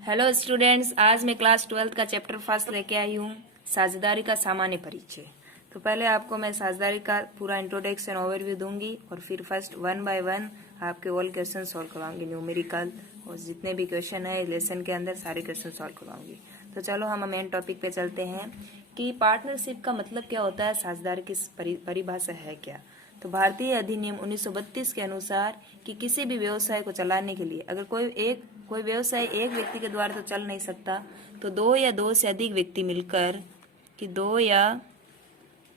Hello students, आज मैं class 12 का चैप्टर फर्स्ट लेके आई हूँ, साझेदारी का सामान्य परिचय। तो पहले आपको मैं साझेदारी का पूरा इंट्रोडक्शन ओवरव्यू दूंगी और फिर फर्स्ट 1 बाय 1 आपके ऑल क्वेश्चन सॉल्व करवाऊंगी, न्यूमेरिकल और जितने भी क्वेश्चन है लेसन के अंदर सारे क्वेश्चन सॉल्व करवाऊंगी। तो चलो हम मेन टॉपिक पे चलते हैं कि पार्टनरशिप का मतलब क्या होता है, साझेदारी की परिभाषा है क्या। तो भारतीय अधिनियम 1932 के अनुसार कि किसी भी व्यवसाय को चलाने के लिए अगर कोई व्यवसाय एक व्यक्ति के द्वारा तो चल नहीं सकता, तो दो या दो से अधिक व्यक्ति मिलकर कि दो या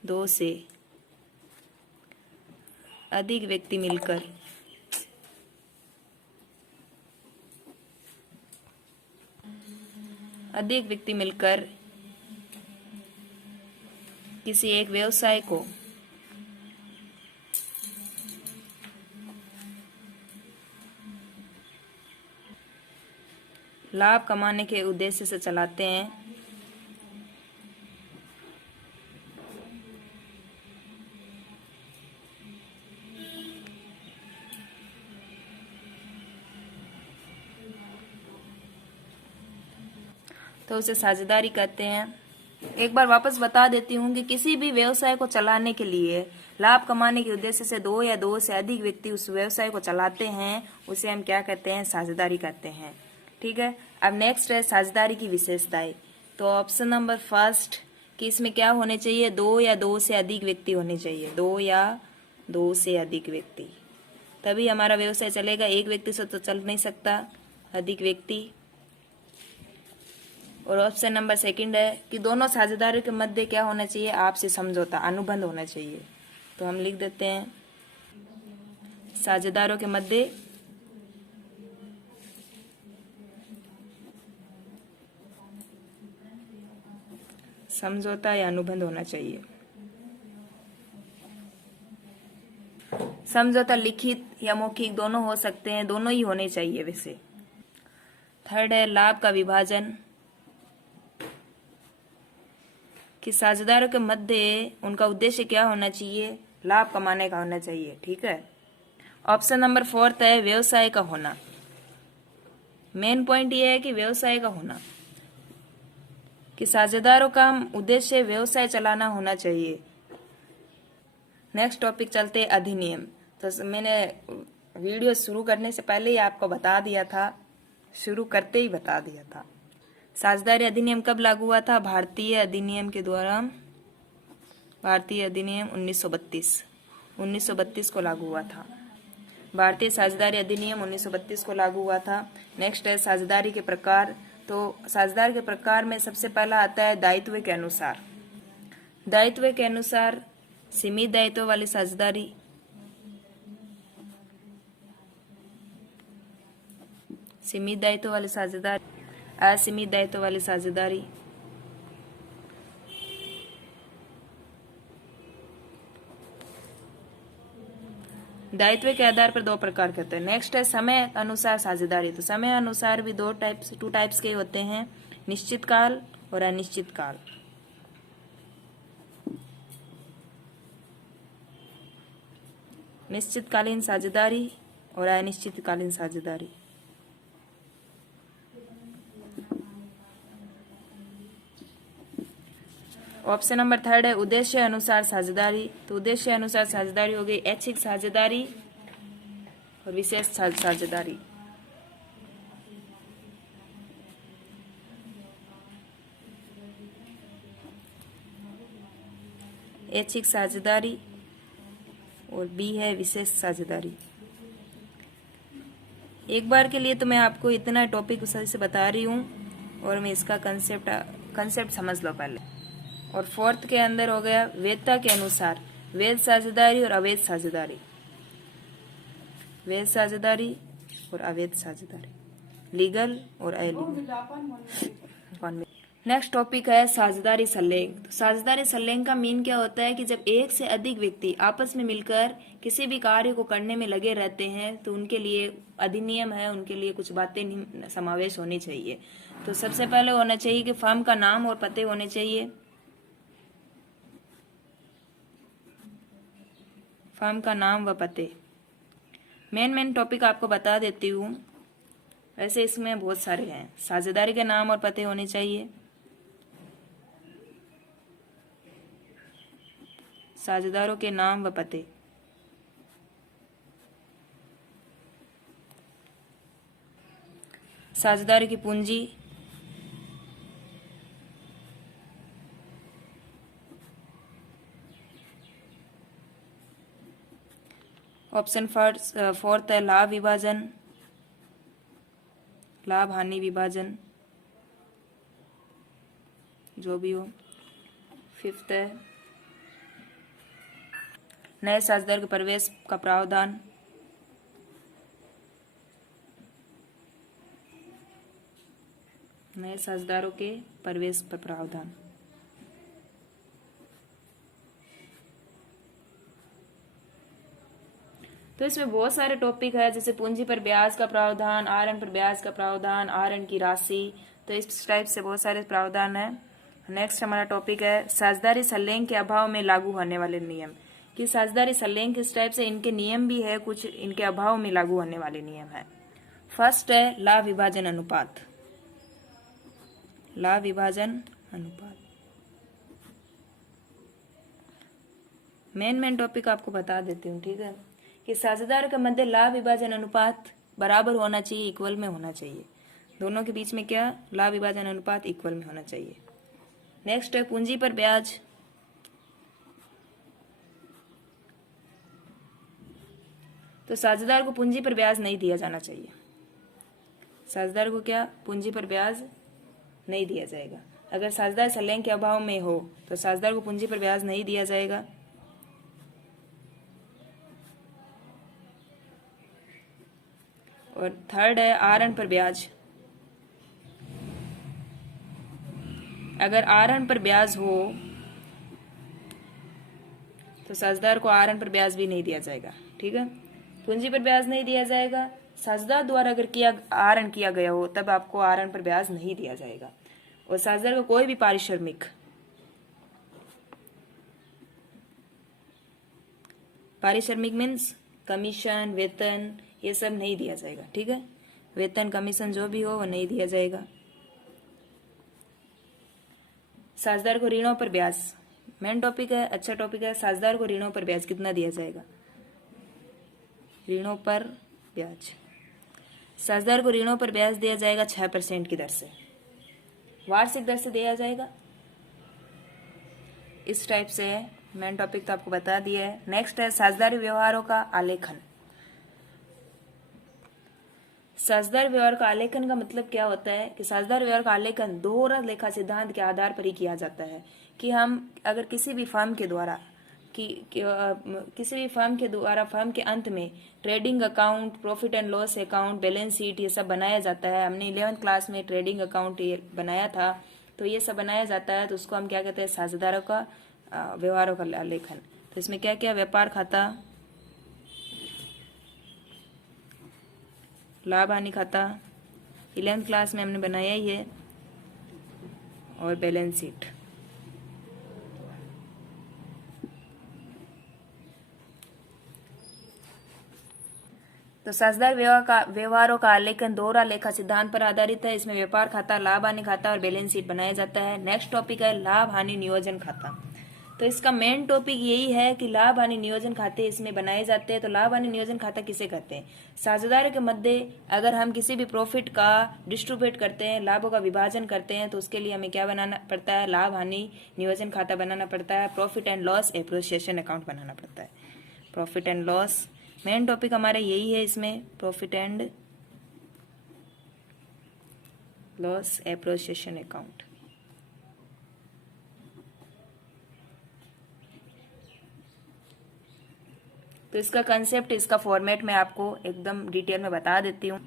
दो से अधिक व्यक्ति मिलकर किसी एक व्यवसाय को लाभ कमाने के उद्देश्य से चलाते हैं तो उसे साझेदारी कहते हैं। एक बार वापस बता देती हूँ कि किसी भी व्यवसाय को चलाने के लिए लाभ कमाने के उद्देश्य से दो या दो से अधिक व्यक्ति उस व्यवसाय को चलाते हैं, उसे हम क्या कहते हैं, साझेदारी कहते हैं। ठीक है, अब नेक्स्ट है साझेदारी की विशेषताएं। तो ऑप्शन नंबर फर्स्ट कि इसमें क्या होने चाहिए, दो या दो से अधिक व्यक्ति होने चाहिए, दो या दो से अधिक व्यक्ति, तभी हमारा व्यवसाय चलेगा। एक व्यक्ति से तो चल नहीं सकता, अधिक व्यक्ति। और ऑप्शन नंबर सेकंड है कि दोनों साझेदारों के मध्य क्या होना चाहिए, आपसी समझौता, अनुबंध होना चाहिए। तो हम लिख देते हैं साझेदारों के मध्य समझौता या अनुबंध होना चाहिए। समझौता लिखित या मौखिक दोनों हो सकते हैं, दोनों ही होने चाहिए वैसे। थर्ड है लाभ का विभाजन, कि साझेदारों के मध्य उनका उद्देश्य क्या होना चाहिए, लाभ कमाने का होना चाहिए। ठीक है। ऑप्शन नंबर फोर्थ है व्यवसाय का होना। मेन पॉइंट ये है कि व्यवसाय का होना, कि साझेदारों का उद्देश्य व्यवसाय चलाना होना चाहिए। नेक्स्ट टॉपिक चलते हैं अधिनियम। तो मैंने वीडियो शुरू करने से पहले ही आपको बता दिया था, शुरू करते ही बता दिया था, साझेदारी अधिनियम कब लागू हुआ था, भारतीय अधिनियम के द्वारा, भारतीय अधिनियम 1932 को लागू हुआ था। भारतीय साझेदारी अधिनियम 1932 को लागू हुआ था। नेक्स्ट है साझेदारी के प्रकार। तो साझेदारी के प्रकार में सबसे पहला आता है दायित्व के अनुसार। दायित्व के अनुसार सीमित दायित्व वाली साझेदारी, सीमित दायित्व वाली साझेदारी, असीमित दायित्व वाली साझेदारी, दायित्व के आधार पर दो प्रकार के होते हैं। नेक्स्ट है समय अनुसार साझेदारी। तो समय अनुसार भी टू टाइप्स के होते हैं, निश्चित काल और अनिश्चित काल। निश्चितकालीन साझेदारी और अनिश्चितकालीन साझेदारी। ऑप्शन नंबर थर्ड है उद्देश्य अनुसार साझेदारी। तो उद्देश्य अनुसार साझेदारी हो गई ऐच्छिक साझेदारी और विशेष साझेदारी। ऐच्छिक साझेदारी और बी है विशेष साझेदारी। एक बार के लिए तो मैं आपको इतना टॉपिक सही से बता रही हूँ और मैं इसका कंसेप्ट समझ लो पहले। और फोर्थ के अंदर हो गया वैधता के अनुसार वैध साझेदारी और अवैध साझेदारी, वैध साझेदारी और अवैध साझेदारी, लीगल और अलीगल। नेक्स्ट टॉपिक है साझेदारी संलेख। तो साझेदारी संलेख का मीन क्या होता है कि जब एक से अधिक व्यक्ति आपस में मिलकर किसी भी कार्य को करने में लगे रहते हैं, तो उनके लिए अधिनियम है, उनके लिए कुछ बातें समावेश होनी चाहिए। तो सबसे पहले होना चाहिए कि फर्म का नाम और पते होने चाहिए, फर्म का नाम व पते। मेन टॉपिक आपको बता देती हूँ वैसे इसमें बहुत सारे हैं। साझेदारी के नाम और पते होने चाहिए, साझेदारों के नाम व पते, साझेदारी की पूंजी, ऑप्शन फोर्थ है लाभ विभाजन, लाभ हानि विभाजन, जो भी हो। फिफ्थ है नए साझेदार के प्रवेश का प्रावधान, नए साझेदारों के प्रवेश पर प्रावधान। तो इसमें बहुत सारे टॉपिक है, जैसे पूंजी पर ब्याज का प्रावधान, आरएन पर ब्याज का प्रावधान, आरएन की राशि, तो इस टाइप से बहुत सारे प्रावधान है। नेक्स्ट हमारा टॉपिक है साझेदारी संलेख के अभाव में लागू होने वाले नियम, कि साझेदारी संलेख किस टाइप से, इनके नियम भी है, कुछ इनके अभाव में लागू होने वाले नियम है। फर्स्ट है लाभ विभाजन अनुपात, लाभ विभाजन अनुपात। मेन टॉपिक आपको बता देती हूँ, ठीक है, कि साझेदार के मध्य लाभ विभाजन अनुपात बराबर होना चाहिए, इक्वल में होना चाहिए। दोनों के बीच में क्या, लाभ विभाजन अनुपात इक्वल में होना चाहिए। नेक्स्ट है पूंजी पर ब्याज, तो साझेदार को पूंजी पर ब्याज नहीं दिया जाना चाहिए। साझेदार को क्या, पूंजी पर ब्याज नहीं दिया जाएगा। अगर साझेदार संलेख के अभाव में हो तो साझेदार को पूंजी पर ब्याज नहीं दिया जाएगा। और थर्ड है आरएन पर ब्याज, अगर आरएन पर ब्याज हो तो साझेदार को आरएन पर ब्याज भी नहीं दिया जाएगा, ठीक है। पूंजी पर ब्याज नहीं दिया जाएगा, साझेदार द्वारा अगर आरएन किया गया हो तब आपको आरएन पर ब्याज नहीं दिया जाएगा। और साझेदार को कोई भी पारिश्रमिक, पारिश्रमिक मीन्स कमीशन, वेतन, ये सब नहीं दिया जाएगा, ठीक है। वेतन, कमीशन जो भी हो वो नहीं दिया जाएगा। साझेदार को ऋणों पर ब्याज, मेन टॉपिक है, अच्छा टॉपिक है। साझेदार को ऋणों पर ब्याज कितना दिया जाएगा, ऋणों पर ब्याज, साझेदार को ऋणों पर ब्याज दिया जाएगा 6% की दर से, वार्षिक दर से दिया जाएगा। इस टाइप से है, मेन टॉपिक तो आपको बता दिया है। नेक्स्ट है साझेदारी व्यवहारों का आलेखन। साझेदार व्यवहार का आलेखन का मतलब क्या होता है, कि साझेदार व्यवहार का आलेखन दोहरा लेखा सिद्धांत के आधार पर ही किया जाता है। कि हम अगर किसी भी फर्म के द्वारा किसी भी फर्म के द्वारा फर्म के अंत में trading account, profit and loss account, balance sheet, ये सब बनाया जाता है। हमने 11th क्लास में ट्रेडिंग अकाउंट ये बनाया था, तो ये सब बनाया जाता है, तो उसको हम क्या कहते हैं, साझेदारों का व्यवहारों का आलेखन। तो इसमें क्या क्या, व्यापार खाता, लाभ हानि खाता, 11th क्लास में हमने बनाया ही है, और बैलेंस शीट। तो साझेदार व्यवहारों का आलेखन दोहरा लेखा सिद्धांत पर आधारित है। इसमें व्यापार खाता, लाभ हानि खाता और बैलेंस शीट बनाया जाता है। नेक्स्ट टॉपिक है लाभ हानि नियोजन खाता। तो इसका मेन टॉपिक यही है कि लाभ हानि नियोजन खाते इसमें बनाए जाते हैं। तो लाभ हानि नियोजन खाता किसे कहते हैं, साझेदारों के मध्य अगर हम किसी भी प्रॉफिट का डिस्ट्रीब्यूट करते हैं, लाभों का विभाजन करते हैं, तो उसके लिए हमें क्या बनाना पड़ता है, लाभ हानि नियोजन खाता बनाना पड़ता है। Profit and loss appreciation account बनाना पड़ता है। Profit and loss main topic हमारा यही है इसमें, profit and loss appreciation account. तो इसका कंसेप्ट, इसका फॉर्मेट मैं आपको एकदम डिटेल में बता देती हूँ।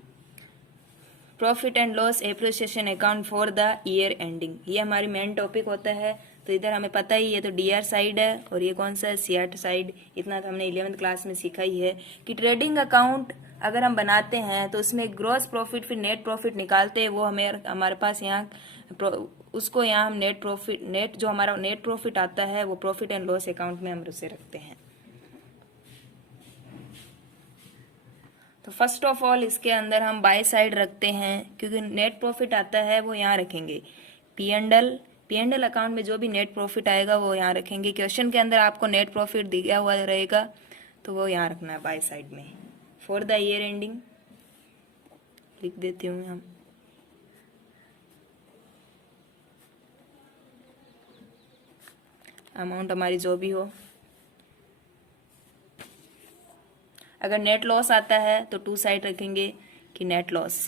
Profit and loss appreciation account for the year ending, ये हमारी मेन टॉपिक होता है। तो इधर हमें पता ही है, तो डीआर साइड है और ये कौन सा है, सीआर साइड। इतना तो हमने 11th क्लास में सीखा ही है कि ट्रेडिंग अकाउंट अगर हम बनाते हैं तो उसमें ग्रॉस प्रॉफिट फिर नेट प्रॉफिट निकालते हैं, वो हमारे पास यहाँ उसको यहाँ हम नेट जो हमारा नेट प्रॉफिट आता है वो प्रॉफिट एंड लॉस अकाउंट में हम उसे रखते हैं। तो फर्स्ट ऑफ ऑल इसके अंदर हम बाय साइड रखते हैं, क्योंकि नेट प्रॉफिट आता है वो यहाँ रखेंगे। पी एंड एल अकाउंट में जो भी नेट प्रॉफिट आएगा वो यहाँ रखेंगे। क्वेश्चन के अंदर आपको नेट प्रॉफिट दिया हुआ रहेगा तो वो यहाँ रखना है बाय साइड में। फॉर द ईयर एंडिंग लिख देती हूँ हम, अमाउंट हमारी जो भी हो। अगर नेट लॉस आता है तो टू साइड रखेंगे कि net loss.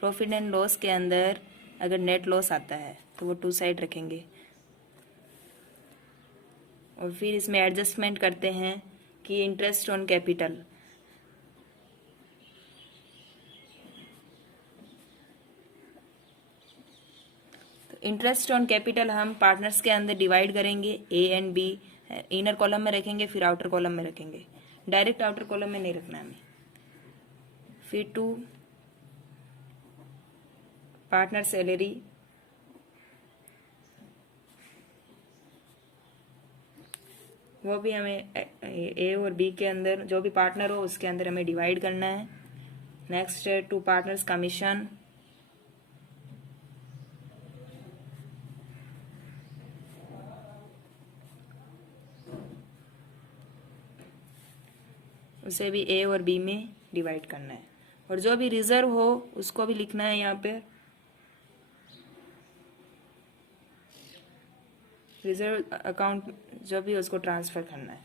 Profit and loss के अंदर अगर नेट लॉस आता है तो वो टू साइड रखेंगे। और फिर इसमें एडजस्टमेंट करते हैं कि इंटरेस्ट ऑन कैपिटल, तो इंटरेस्ट ऑन कैपिटल हम पार्टनर्स के अंदर डिवाइड करेंगे। A and B inner column में रखेंगे, फिर आउटर कॉलम में रखेंगे। डायरेक्ट आउटर कॉलम में नहीं रखना हमें। फिर टू पार्टनर सैलरी, वो भी हमें ए और बी के अंदर जो भी पार्टनर हो उसके अंदर हमें डिवाइड करना है। नेक्स्ट है टू पार्टनर्स कमीशन, उसे भी ए और बी में डिवाइड करना है। और जो भी रिजर्व हो उसको भी लिखना है यहाँ पे। रिजर्व अकाउंट जो भी उसको ट्रांसफर करना है।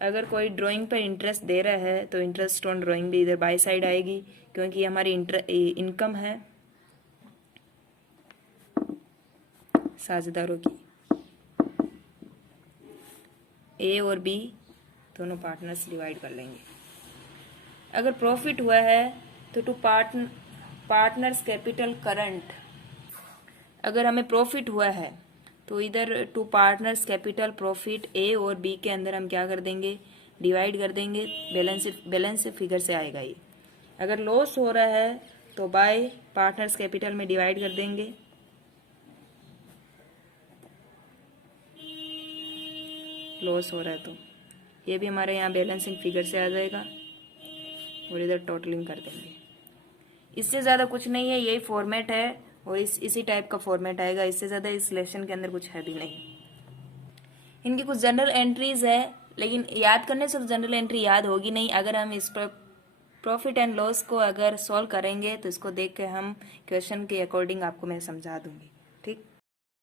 अगर कोई ड्राइंग पर इंटरेस्ट दे रहा है तो इंटरेस्ट ऑन ड्राइंग भी इधर बाय साइड आएगी, क्योंकि हमारी इनकम है साझेदारों की। ए और बी दोनों पार्टनर्स डिवाइड कर लेंगे। अगर प्रॉफिट हुआ है तो टू पार्टनर्स कैपिटल करंट, अगर हमें प्रॉफिट हुआ है तो इधर टू पार्टनर्स कैपिटल प्रॉफिट ए और बी के अंदर हम क्या कर देंगे, डिवाइड कर देंगे। बैलेंस फिगर से आएगा ये। अगर लॉस हो रहा है तो बाय पार्टनर्स कैपिटल में डिवाइड कर देंगे। लॉस हो रहा है तो ये भी हमारे यहाँ बैलेंसिंग फिगर से आ जाएगा और इधर टोटलिंग कर देंगे। इससे ज़्यादा कुछ नहीं है, यही फॉर्मेट है और इसी टाइप का फॉर्मेट आएगा। इससे ज़्यादा इस लेसन के अंदर कुछ है भी नहीं। इनकी कुछ जनरल एंट्रीज है, लेकिन याद करने से जनरल एंट्री याद होगी नहीं। अगर हम इस पर प्रॉफिट एंड लॉस को अगर सॉल्व करेंगे तो इसको देख के हम क्वेश्चन के अकॉर्डिंग आपको मैं समझा दूंगी। ठीक।